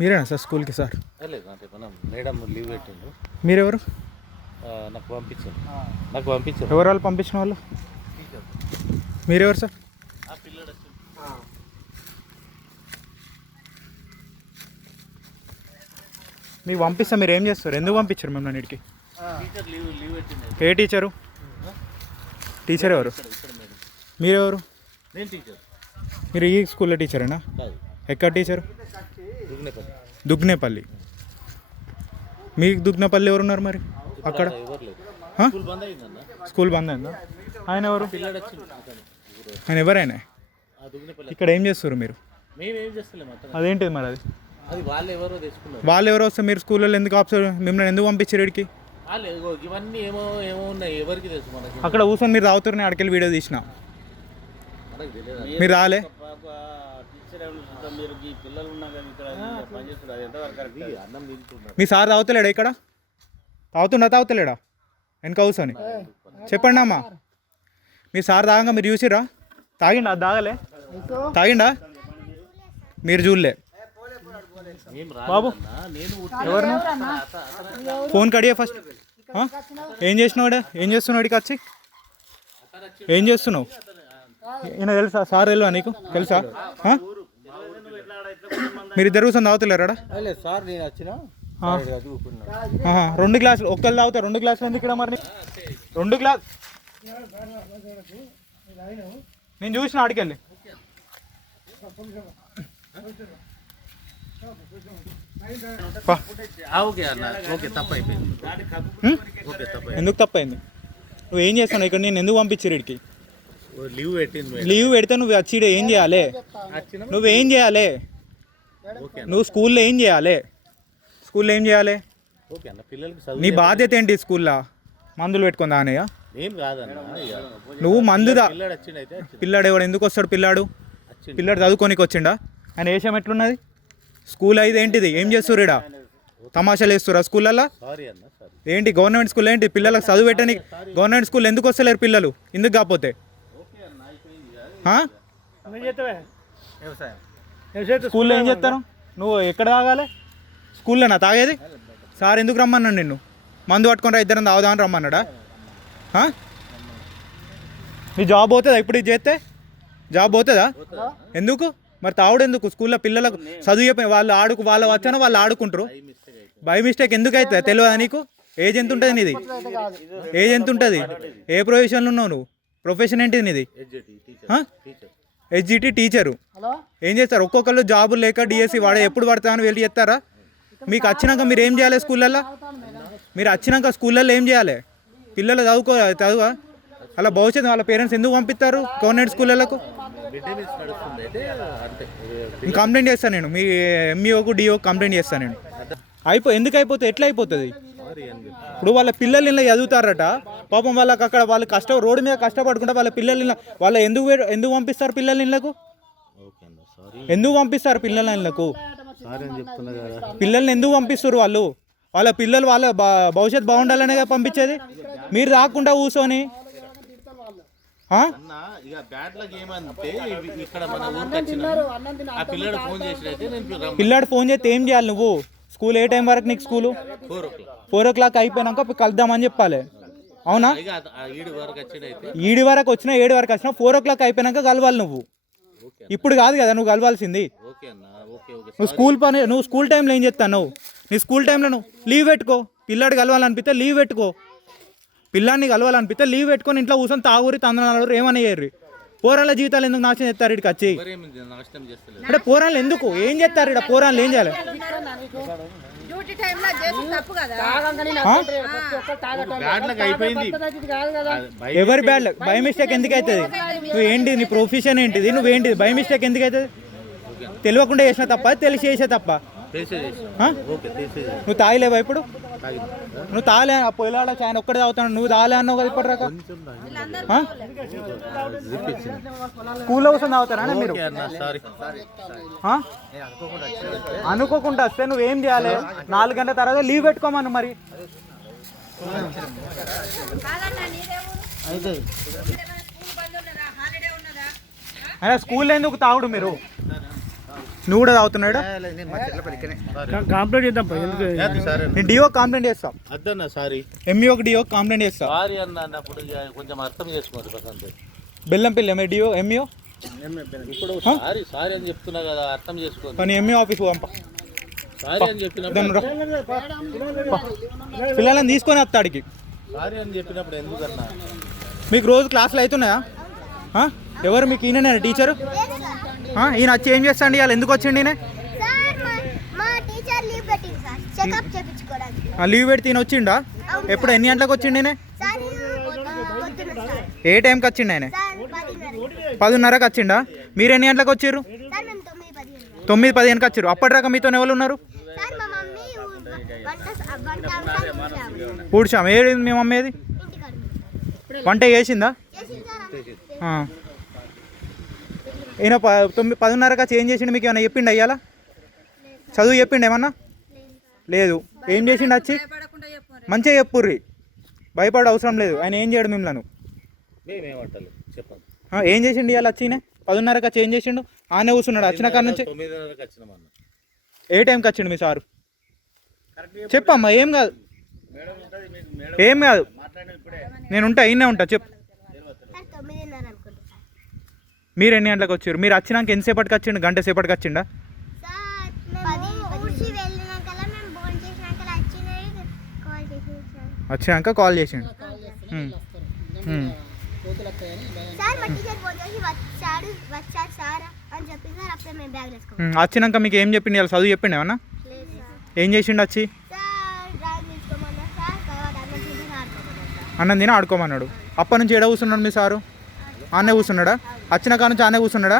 మీరేనా సార్ స్కూల్కి సార్? లేదు అంటే మనం మేడం లీవ్ పెట్టిండు. మీరెవరు? నాకు పంపించారు. ఎవరు వాళ్ళు పంపించిన వాళ్ళు? మీరెవరు సార్? పిల్లడు మీకు పంపిస్తా, మీరు ఏం చేస్తారు? ఎందుకు పంపించారు మిమ్మల్ని ఇంటికి? టీచర్ లీవ్ పెట్టిండు. ఏ టీచరు? టీచర్ ఎవరు? మీరెవరు? నేను టీచర్. మీరు ఈ స్కూల్లో టీచరేనా? కాదు. ఎక్కడ టీచరు? దుగ్నేపల్లి. దుగ్నేపల్లి. మీకు దుగ్నేపల్లి ఎవరున్నారు మరి అక్కడ? ఎవరు లేదు. స్కూల్ బంద్ అయిందన్న. స్కూల్ బంద్ అయిందా? ఆయన ఎవరు? పిల్లడు వచ్చిండు. ఆయన ఎవరైనా? దుగ్నేపల్లి. ఇక్కడ ఏం చేస్తారు మీరు? మేమేం చేస్తలేము అక్కడ. అదేంటిది మరి అది? అది వాళ్ళు ఎవరో తెచ్చుకున్నారు. వాళ్ళు ఎవరో వస్తే మీరు స్కూల్లో ఎందుకు ఆప్షన్, మిమ్మల్ని ఎందుకు పంపించారు ఇక్కడికి? వాళ్ళు ఇవన్నీ ఏమో ఏమో ఉన్నాయి, ఎవరికి తెలుసు మనకి. అక్కడ కూర్చొని మీరు తాగుతారని అక్కడికి వీడియో తీసిన. మనకి తెలియదు. మీరు రాలే? అన్నం తింటున్నారు. మీ సార్ తాగుతలేడా ఇక్కడ? తాగుతలేడా వెనక కూర్చొని? చెప్పండి అమ్మా, మీ సార్ తాగంగా మీరు చూసిరా? తాగిండా? తాగలే? తాగిండా? మీరు చూడలే? బాబు ఎవరు? Phone Kadiya first. ఏం చేసినావాడే? ఏం చేస్తున్నావు ఇక్కడికి వచ్చి? ఏం చేస్తున్నావు? ఈయన తెలుసా? సార్ తెలుసా నీకు? తెలుసా? మీరిద్దరు కూర్చొని తాగుతలేరాడా? సార్ నేను వచ్చిన 2 గ్లాసులు ఒక్కళ్ళు తాగుతారు. 2 గ్లాసులు ఎందుకు ఇక్కడ మరి? 2 గ్లాస్ నేను చూసిన ఆడికెళ్ళి. ఎందుకు తప్పైంది? నువ్వు ఏం చేస్తావు ఇక్కడ? నేను ఎందుకు పంపించారు ఇక్కడికి? లీవ్ పెడితే నువ్వు వచ్చి ఏం చేయాలి? నువ్వేం చేయాలి? నువ్వు స్కూల్లో ఏం చేయాలి? స్కూల్లో ఏం చేయాలి? నీ బాధ్యత ఏంటి స్కూల్లో? మందులు పెట్టుకుందా అనయ్య? నువ్వు మందుదా? పిల్లాడు ఎవడు? ఎందుకు వస్తాడు పిల్లాడు? పిల్లాడు చదువుకోనికి వచ్చిండా? ఆయన వేషం ఎట్లున్నది? స్కూల్ అయితే ఏంటిది? ఏం చేస్తారు ఇక్కడ? తమాషాలు వేస్తురా స్కూళ్ళల్లో? ఏంటి గవర్నమెంట్ స్కూల్ ఏంటి? పిల్లలకు చదువు పెట్టని గవర్నమెంట్ స్కూల్ ఎందుకు వస్తలేరు పిల్లలు? ఎందుకు కాకపోతే? స్కూల్లో ఏం చేస్తాను? నువ్వు ఎక్కడ తాగాలి? స్కూల్లోనా తాగేది? సార్ ఎందుకు రమ్మన్నాడు నిన్ను? మందు పట్టుకుంటా ఇద్దరం తాగుదామని రమ్మన్నాడా? నీ జాబ్ పోతుందా ఇప్పుడు ఇది చేస్తే? జాబ్ పోతుందా? ఎందుకు మరి తాగుడు ఎందుకు? స్కూల్లో పిల్లలకు చదువు చెప్పి వాళ్ళు వాళ్ళు వచ్చానో వాళ్ళు ఆడుకుంటారు. బై మిస్టేక్ ఎందుకు అవుతుంది? తెలియదా నీకు? ఏజ్ ఎంత ఉంటుంది నీది? ఏజ్ ఎంత ఉంటుంది? ఏ ప్రొఫెషన్లో ఉన్నావు నువ్వు? ప్రొఫెషన్ ఏంటిది నీది? HGT teacher. ఏం చేస్తారు? ఒక్కొక్కళ్ళు జాబులు లేక డిఎస్సి వాడే ఎప్పుడు పడతామని వెళ్ళి చేస్తారా? మీకు వచ్చినాక మీరు ఏం చేయాలి స్కూళ్ళల్లో? మీరు వచ్చినాక స్కూళ్ళల్లో ఏం చేయాలి? పిల్లలు చదువా? అలా భవిష్యత్తు వాళ్ళ పేరెంట్స్ ఎందుకు పంపిస్తారు గవర్నమెంట్ స్కూళ్ళకు? కంప్లైంట్ చేస్తాను నేను. మీ ఎంఈఓకు డిఓకు కంప్లైంట్ చేస్తాను నేను. ఎందుకు అయిపోతుంది? ఎట్లా అయిపోతుంది? ఇప్పుడు వాళ్ళ పిల్లలు ఇలా చదువుతారట పాపం. వాళ్ళకి అక్కడ వాళ్ళు రోడ్డు మీద కష్టపడుకుంటే వాళ్ళ పిల్లలు వాళ్ళ ఎందుకు పంపిస్తారు పిల్లల ఇళ్ళకు? ఎందుకు పంపిస్తారు పిల్లల ఇళ్ళకు? పిల్లల్ని ఎందుకు పంపిస్తారు వాళ్ళు? వాళ్ళ పిల్లలు వాళ్ళ భవిష్యత్తు బాగుండాలనే పంపించేది. మీరు రాకుండా కూర్చొని పిల్లాడు ఫోన్ చేస్తే ఏం చేయాలి నువ్వు? స్కూల్ ఏ టైం వరకు నీకు? స్కూలు 4 o'clock అయిపోయినాక కలుద్దామని చెప్పాలి. అవునా? 7 వరకు వచ్చినా 7 వరకు వచ్చినా 4 o'clock అయిపోయినాక కలవాలి నువ్వు. ఇప్పుడు కాదు కదా నువ్వు కలవాల్సింది. నువ్వు స్కూల్ టైంలో ఏం చేస్తావు? నువ్వు నీ స్కూల్ టైంలో నువ్వు లీవ్ పెట్టుకో. పిల్లాడు కలవాలనిపిస్తే లీవ్ పెట్టుకో. పిల్లాడిని కలవాలనిపిస్తే లీవ్ పెట్టుకొని ఇంట్లో కూర్చొని తాగురి తందనాలు ఏమని చేయరు. పోరాళ్ళ జీవితాలు ఎందుకు నాశనం చేస్తారు ఇక్కడికి వచ్చి? అంటే పోరాళ్ళు ఎందుకు ఏం చేస్తారు ఇక్కడ? పోరాళ్ళు ఏం చేయాలి? ఎవరి బ్యాడ్ బై మిస్టేక్ ఎందుకు అవుతుంది? నువ్వు ఏంటి? నీ ప్రొఫెషన్ ఏంటిది? నువ్వేంటిది? బై మిస్టేక్ ఎందుకు అవుతుంది? తెలియకుండా చేసినా తప్ప తెలిసి చేసే తప్ప? నువ్వు తాగలేవా ఇప్పుడు? నువ్వు తాగలే? పొలాడ ఆయన ఒక్కడే తాగుతాను. నువ్వు తాగలే అన్నావు కదా ఇప్పటి రాక. స్కూల్లో కోసం తాగుతారా మీరు? అనుకోకుండా వస్తే నువ్వేం చేయాలి? 4 గంటల తర్వాత లీవ్ పెట్టుకోమను మరి. అయినా స్కూల్లో ఎందుకు తాగుడు మీరు? నువ్వు కూడా తాగుతున్నాడు. కంప్లీట్ చేద్దాం ఎందుకు నేను డిఓ కంప్లైంట్ చేస్తా. అద్దన్న సారీ ఎంఈఓకి డిఓ కంప్లైంట్ చేస్తా. సారీ అన్న అన్నప్పుడు ఇక కొంచెం అర్థం చేసుకోండి Prashanth. Bellampalli MA DO MEO ఇప్పుడు సారీ సారీ అని చెప్తున్నా కదా, అర్థం చేసుకోండి. కానీ ఎంఈఓ ఆఫీస్ పంప. సారీ అని చెప్పినప్పుడు పిల్లలని తీసుకొని వస్తాడికి. సారీ అని చెప్పినప్పుడు ఎందుకన్నా? మీకు రోజు క్లాసులు అవుతున్నాయా? ఎవరు మీకు ఈయన టీచరు? ఈయన వచ్చి ఏం చేస్తాండి? ఇవాళ ఎందుకు వచ్చిండి? ఈయన లీవ్ పెడితే ఈయన వచ్చిండా? ఎప్పుడు ఎన్ని గంటలకు వచ్చిండి? ఈయన ఏ టైంకి వచ్చిండు? ఆయన 10:30కి వచ్చిండా? మీరు ఎన్ని గంటలకు వచ్చారు? 9:15కి వచ్చారు. అప్పటిదాకా మీతో ఎవరు ఉన్నారు? పూడ్చాం. ఏది మీ మమ్మీ? ఏది వంట చేసిందా? ఈయన 10:30కి వచ్చి ఏం చేసిండు? మీకు ఏమైనా చెప్పిండు? అయ్యాలా చదువు చెప్పిండు ఏమన్నా? లేదు. ఏం చేసిండు వచ్చి? మంచిగా చెప్పుర్రి, భయపడే అవసరం లేదు. ఆయన ఏం చేయడు మిమ్మల్ని. మేమేమంటలేదు చెప్పండి. ఏం చేసిండు ఇవాళ వచ్చి? 10:30కి వచ్చి ఏం చేసిండు? ఆనే కూర్చున్నాడు వచ్చిన కాడ నుంచి. 9:30కి వచ్చినామన్న. ఏ టైంకి వచ్చిండు మీ సారు? చెప్పమ్మా. ఏం కాదు, ఏం కాదు, నేను ఉంటా, ఈయనే ఉంటా. చెప్పు. మీరు ఎన్ని గంటలకు వచ్చారు? మీరు వచ్చినాక ఎంతసేపటికి వచ్చిండు? గంట సేపటికి వచ్చిండా? వచ్చినాక కాల్ చేసిండు. వచ్చినాక మీకు ఏం చెప్పిండు? ఇలా చదువు చెప్పిండు ఏమన్నా? ఏం చేసిండు వచ్చి? అన్నం తిని ఆడుకోమన్నాడు. అప్పటి నుంచి ఏడ కూర్చున్నాడు మీ సారు? ఆనే కూర్చున్నాడా? వచ్చిన కాడ నుంచి ఆనే కూర్చున్నాడా?